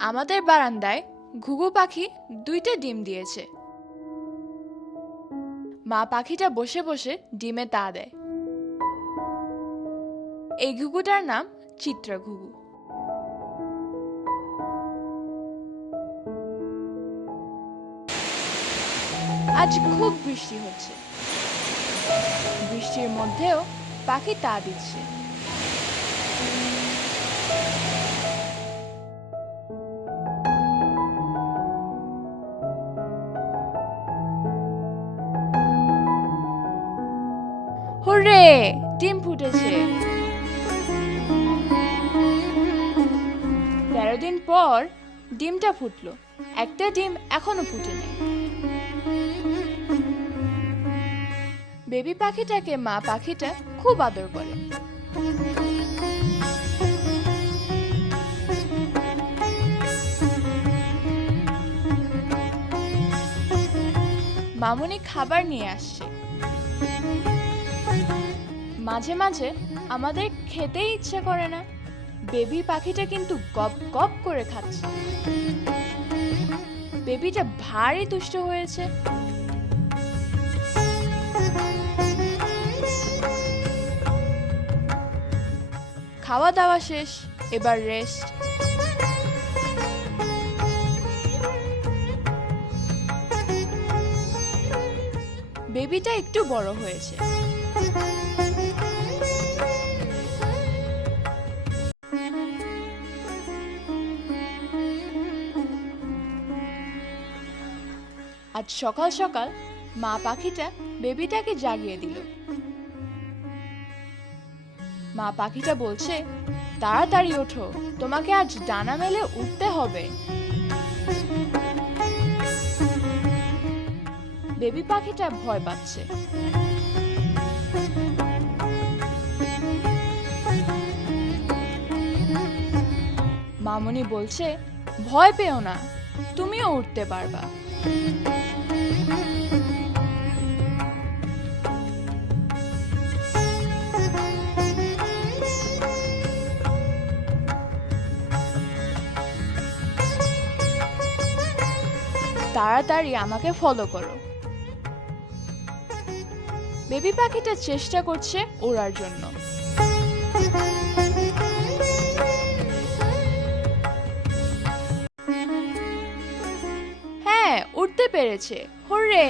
আমাদের বারান্দায় ঘুঘু পাখি দুইটা ডিম দিয়েছে। মা পাখিটা বসে বসে ডিমে তা দেয়। এই ঘুঘুটার নাম চিত্রা ঘুঘু। আজ খুব বৃষ্টি হচ্ছে। বৃষ্টির মধ্যেও পাখি তা দিচ্ছে। হুররে, ডিম ফুটেছে। তেরো দিন পর ডিমটা ফুটলো। একটা ডিম এখনও ফুটেনি। বেবি পাখিটাকে মা পাখিটা খুব আদর করে। মামুনি খাবার নিয়ে আসছে। মাঝে মাঝে আমাদের খেতেই ইচ্ছে করে না। বেবি পাখিটা কিন্তু গপ গপ করে খাচ্ছে। বেবিটা ভারী তুষ্ট হয়েছে। খাওয়া দাওয়া শেষ, এবার রেস্ট। বেবিটা একটু বড় হয়েছে। আজ সকাল সকাল মা পাখিটা বেবিটাকে জাগিয়ে দিল। মা পাখিটা বলছে, তাড়াতাড়ি ওঠো, তোমাকে আজ ডানা মেলে উঠতে হবে। বেবি পাখিটা ভয় পাচ্ছে। মামনি বলছে, ভয় পেও না, তুমিও উঠতে পারবা। তাড়াতাড়ি আমাকে ফলো করো। বেবি পাখিটা চেষ্টা করছে ওড়ার জন্য। হ্যাঁ উঠতে পেরেছে। হুররে!